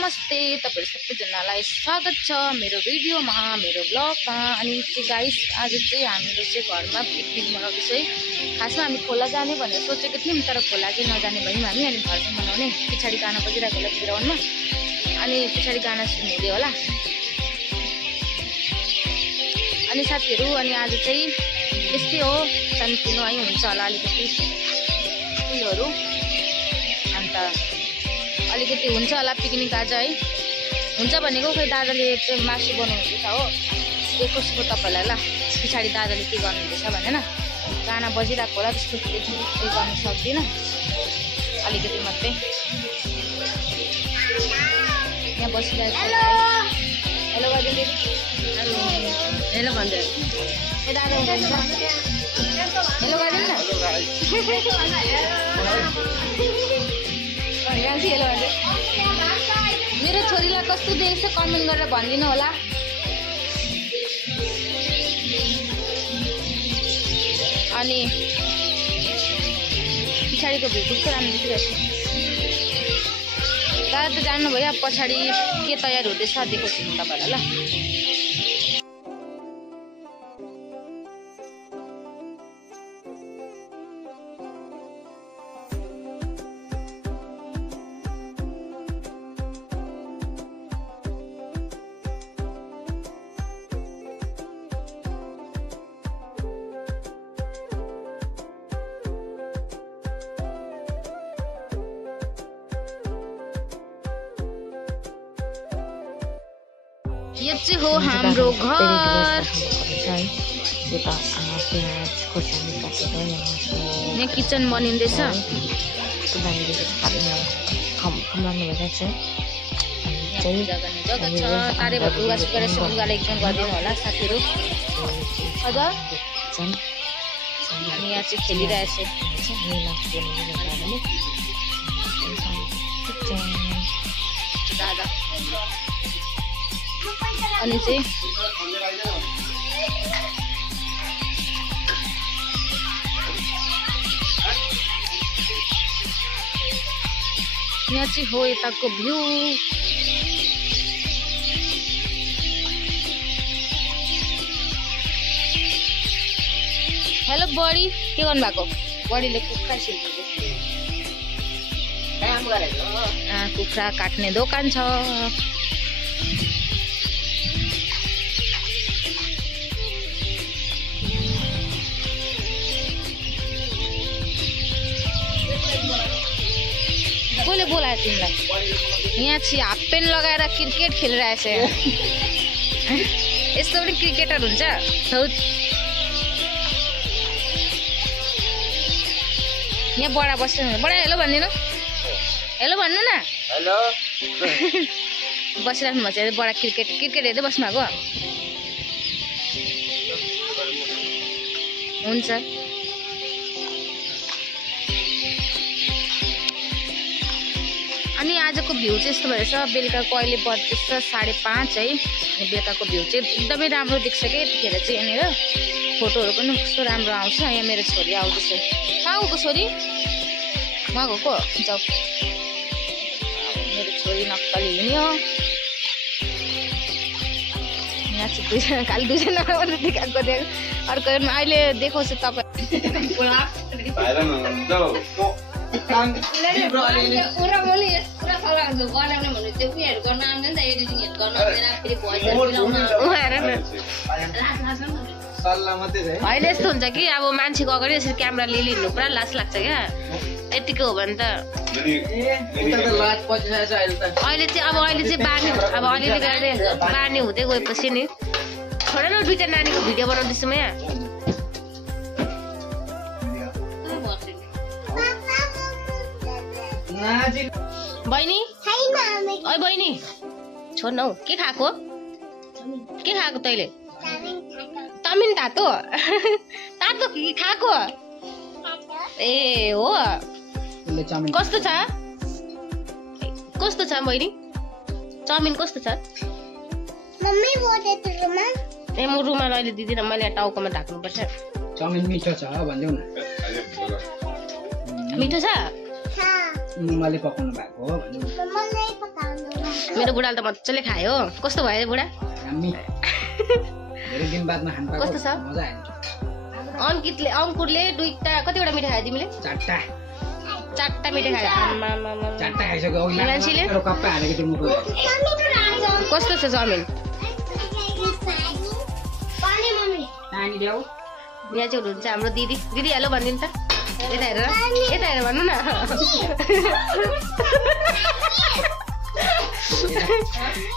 नमस्ते, तपाईहरु सबैजनालाई स्वागत छ मेरो भिडियोमा, मेरो ब्लगमा। अनि चाहिँ गाइस, आज चाहिँ हाम्रो चाहिँ घरमा पिकनिक मनाउँदैछ है। खासमा हामी खोला जाने भनेर सोचेको थियौँ, तर खोला चाहिँ नजाने भयौँ हामी। अनि घरमा मनाउने पछाडि गाना बजिरहेको होला ग्राउन्डमा, अनि पछाडि गाना सुन्नुहुँदै होला। अनि साथीहरू, अनि आज चाहिँ यस्तै हो, सानोतिनो है हुन्छ होला अलिकति उयोहरू, अन्त अलिकति हुन्छ होला पिकनिक आज है। हुन्छ भनेको खोइ दादाले चाहिँ मासु बनाउनुहुँदैछ हो, देखोस् तपाईँलाई ल पछाडि दादाले के गर्नुहुँदैछ भनेर। गाना बजिरहेको होला, त्यस्तो केही गर्नु सक्दिनँ, अलिकति मात्रै यहाँ बसिरहेको। हेलो गरिदिनु, हेलो भन्दै ए दादा हुनुहुन्छ, हेलो गरिदिनु न। हेलो भन्दै मेरो छोरीलाई कस्तो देख्छ कमेन्ट गरेर भनिदिनु होला। अनि पछाडिको भ्यू कस्तो राम्रो देखिरहेको छ। दादा त जान्नुभयो, अब पछाडि के तयार हुँदैछ देखाउँछु म तपाईँलाई ल। यो चाहिँ हो हाम्रो घर। यहाँ किचन बनिँदैछ। जग्गा छ, तारे भएर लुगा सुकाएर लुगालाई एकदम गरिदिनु होला साथीहरू। अझ अनि यहाँ चाहिँ खेलिरहेछ दादा। अनि चाहिँ यहाँ चाहिँ हो यताको भ्यू। हेलो बडी, के गर्नु भएको? बडीले कुखुरा सिल्दैछ। कुखुरा काट्ने दोकान छ। कसले बोलायो तिमीलाई? यहाँ चाहिँ हाफ पेन्ट लगाएर क्रिकेट खेलिरहेछ। यस्तो पनि क्रिकेटर हुन्छ। यहाँ बडा बस्छ। बडा हेलो भनिदिनु, हेलो भन्नु न। हेलो बसिराख्नु भएको छ बडा, क्रिकेट हेर्दै बस्नु भएको हुन्छ। अनि आजको भ्यू चाहिँ यस्तो भएछ। बेलुकाको अहिले बज्दैछ 5:30 है। अनि बेलुकाको भ्यू चाहिँ एकदमै राम्रो देख्छ कि यतिखेर चाहिँ। यहाँनिर फोटोहरू पनि कस्तो राम्रो आउँछ। यहाँ मेरो छोरी आउँदैछ। कहाँ गएको छोरी? उहाँ गएको जाऊ। मेरो छोरी नक्कली हिँड्यो। यहाँ चाहिँ दुईजना खालि दुईजना देखाएको थियो। अर्को अहिले देखाउँछु तपाईँ। होइन यस्तो हुन्छ कि अब मान्छेको अगाडि यसरी क्यामेरा लिनु पुरा लाज लाग्छ क्या। यतिको हो भने त अहिले चाहिँ बानी, अब अलिअलि बानी हुँदै गएपछि नि। छोडा न, दुईटा नानीको भिडियो बनाउँदैछु म यहाँ। बहिनी, ओइ बहिनी छोड्न हौ। के खाएको तैँले? चाउमिन तातो तातो खाएको? ए हो। कस्तो छ बहिनी? चाउमिन कस्तो छ? ए म रुमाल अहिले दिदिनँ, मैले टाउकोमा ढाक्नुपर्छ। चाउमिन मिठो छ भन्देऊ न। मिठो छ? मुमाले पकाउनु भएको हो भन्नु मेरो बुढाले त मजाले खायो कस्तो भयो बुढा हामी धेरै दिन बादमा खान पाएको कस्तो छ मजा आयो अंकुरले दुईटा कतिवटा मिठाई खायो तिमीले चारटा मिठाई खायो चारटा खाइसक्यो मान्छेले कप्पा हालेको त्यो मुखमा कस्तो छ चाउमिन नानी ल्याऊ यहाँ चाहिँ हुनुहुन्छ हाम्रो दिदी हेलो भनिदिनु त यता हेरेर भन्नु न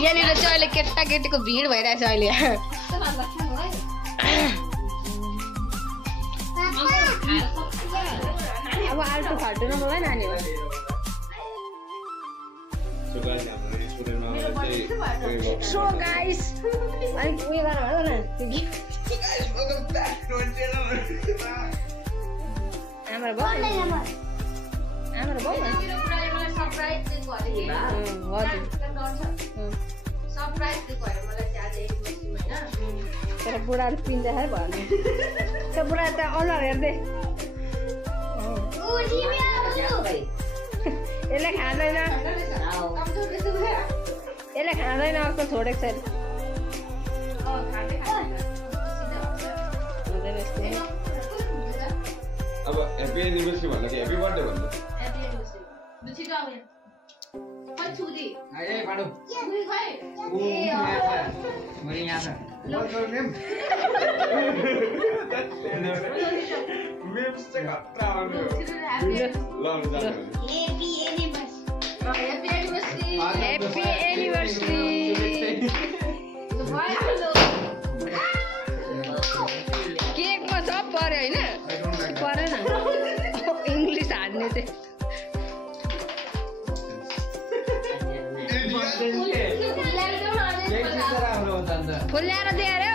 यहाँनिर चाहिँ अहिले केटाकेटीको भिड भइरहेछ अहिले अब आल्टो फाल्टो नबोला नानी हो सो गाइस अनि उयो गर्नु न आमार भयो तर बुढाले पिन्दा है भयो त्यो बुढा त अनुहार हेर्दै यसले खाँदैन अर्को छोडेको छैन अब ह्यापी एनिभर्सरी भन्दा कि ह्यापी बर्थडे भन्नु ह्यापी एनिभर्सरी छिटो आऊ यहाँ खोइ छुदी आए पाडो उही खोइ मैले यहाँ छ मेम्स चाहिँ खतरा आउने हो ल ह्यापी एनिभर्सरी ह्यापी एनिभर्सरी केकमा सब पर्यो होइन परेन इङ्ग्लिस हान्ने चाहिँ फुल ल्याएर दिए अरे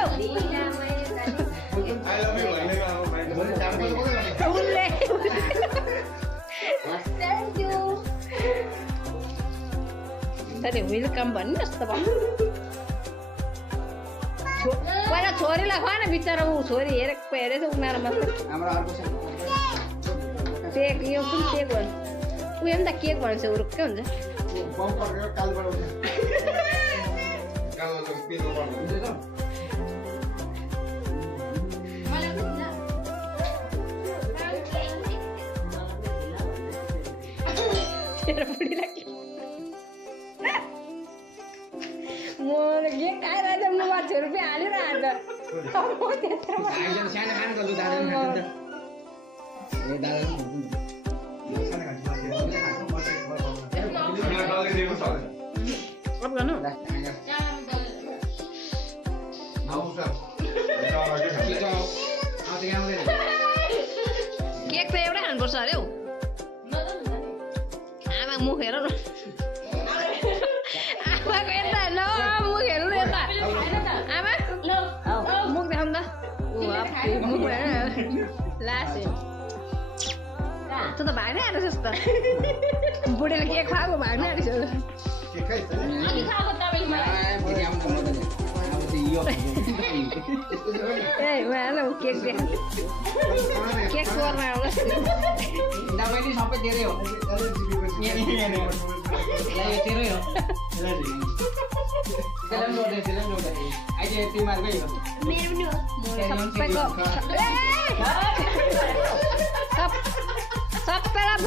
आई लभ यु भनेको अब माइक वेलकम भन्नु जस्तो भयो पहिला छोरीलाई खुवा न बिचरा ऊ छोरी हेरेको हेरेछ उनीहरू मात्रै केक यो कुन केक भन्छ उयो नि त केक भन्छ उरुक्कै हुन्छ मोर केक खाइरहेछ म 500 रुपियाँ हालिरहेको सानो खानु गल्नु दादा खान्छ ए दादा अब गर्नु केक त एउटै खानुपर्छ अरे हौ आमा मुख हेर न आमाको यता ल मुख हेर्नु न यता आमा मुख देखाउनु त मुख हेर लास त भाग्नै आँटेछस् त बुढीले केक खुवाएको भाग्नै आँटेछ ए उहाँलाई केक देखा केक गर्न आउला दबाईले सबै तेरै हो तेरै हो अहिले तिमीहरूकै हो सबैको सबैलाई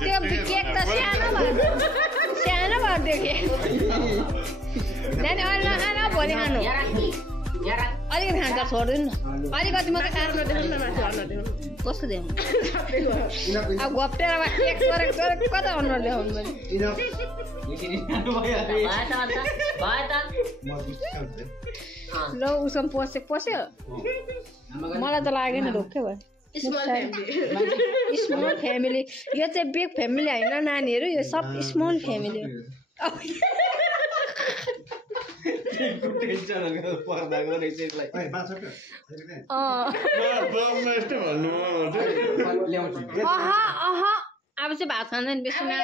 त्यो केक त सानो भयो त्यो केक नानी अहिले नखान भोलि खानु अलिकति खान्छ छोडिदिनु न अलिकति मात्रै काट्नु देखाउनु न माथि अनुहार देखाउनु कसको देखाउनु अब घप्टेर केक चोरेको कता अनुहार देखाउनु ल उसमा पस्यो मलाई त लागेन ढोक्कै भयो स्मल फ्यामिली यो चाहिँ बिग फ्यामिली होइन नानीहरू यो सब स्मल फ्यामिली हो अब चाहिँ भात खाँदैन बेसी मात्र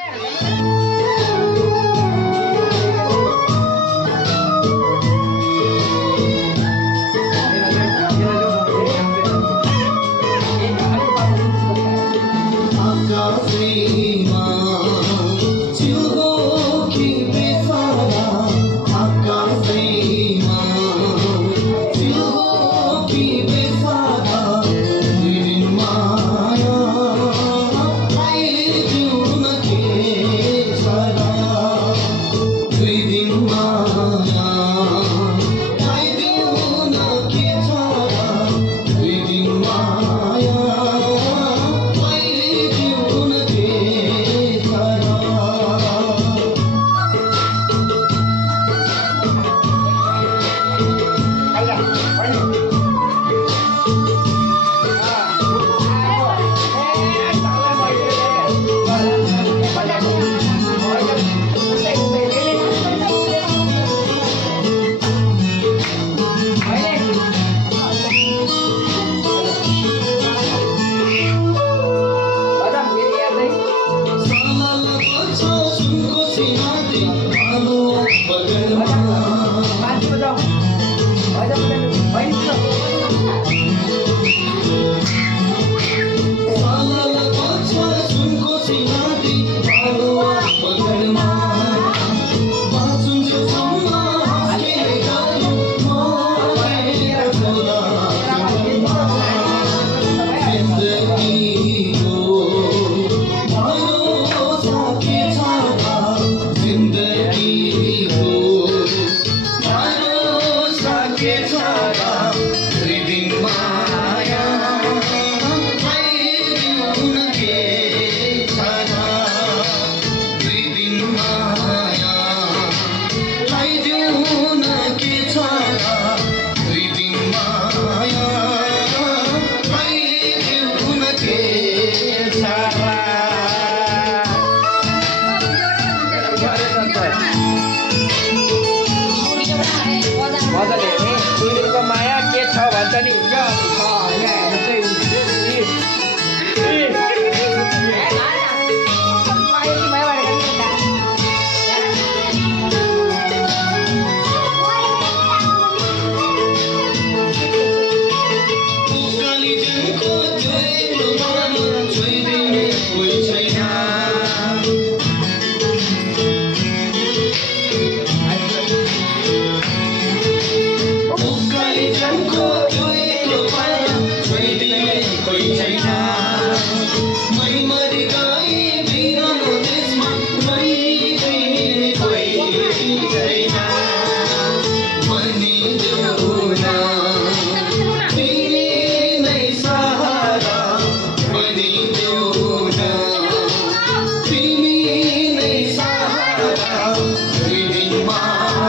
मजाले हेर्ने 2 दिनको माया के छ भन्छ नि यो छ यहाँ हेर्नु चाहिँ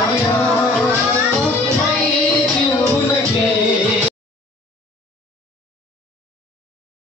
Maria